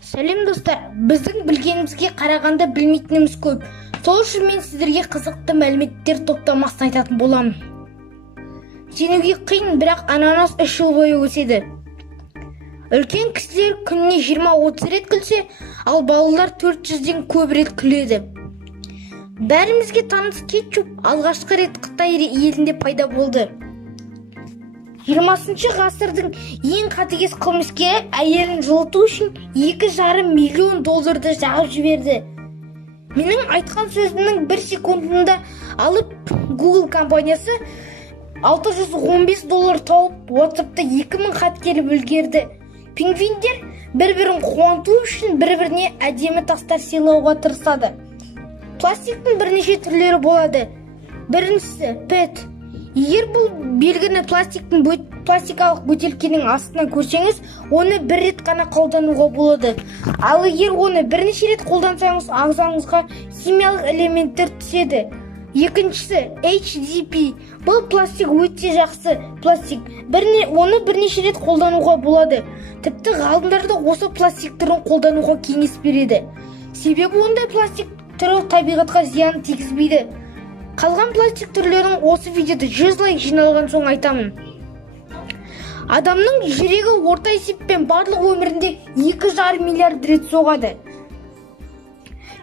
Сәлем достар, біздің білгенімізге қарағанда білмейтініміз көп. Сол үшін мен сіздерге қызықты мәліметтер топтамасын айтатын боламын. Сенуге қиын, бірақ ананас 3 жыл бойы өседі. Үлкен кісілер күніне 20-30 рет күлсе, ал балалар 400-ден көп рет күледі. Бәрімізге таныс кетчуп алғашқы рет Қытай елінде пайда болды. 20 ғасырдың ең қатыгез қылмыскері әйелін жылыту үшін $2,5 миллион жағып жіберді. Менің айтқан сөзімнің 1 секундында алып Google компаниясы $615 тауып, WhatsApp'та 2000 хат келіп үлгерді. Пингвиндер бір-бірін қуанту үшін бір-біріне әдемі тастар сыйлауға тырысады. Пластиктің бірнеше түрлері болады. Біріншісі PET. Егер бұл белгіні пластикалық бөтелкенің астынан көрсеңіз, оны бір рет қана қолдануға болады. Ал егер оны бірнеше рет қолдансаңыз, ағзаңызға химиялық элементтер түседі. Екіншісі HDPE. Бұл пластик өте жақсы пластик. Оны бірнеше рет қолдануға болады. Тіпті ғалымдар да осы пластик түрін қолдануға кеңес береді. Себебі ондай пластик түрі табиғатқа зиян тигізбейді. Қалған пластик түрлерін осы видеода 100 лайк жиналған соң айтамын. Адамның жүрегі орта есеппен барлық өмірінде 2,5 миллиард рет соғады.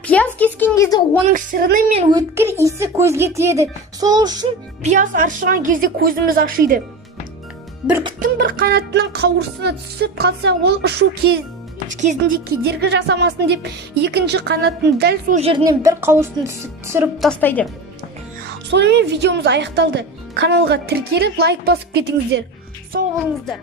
Пияз кескен кезде оның шырыны мен өткір иісі көзге тиеді. Сол үшін пияз аршыған кезде көзіміз ашиды. Бүркіттің бір қанатының қауырсына түсіп қалса, ол ұшу кезінде кедергі жасамасын деп, екінші қанатын дәл сол жерінен бір қауырсын түсіріп тастайды. Сонымен видеомыз аяқталды. Каналға тіркеліп лайк басып кетіңіздер. Сау болыңыздар.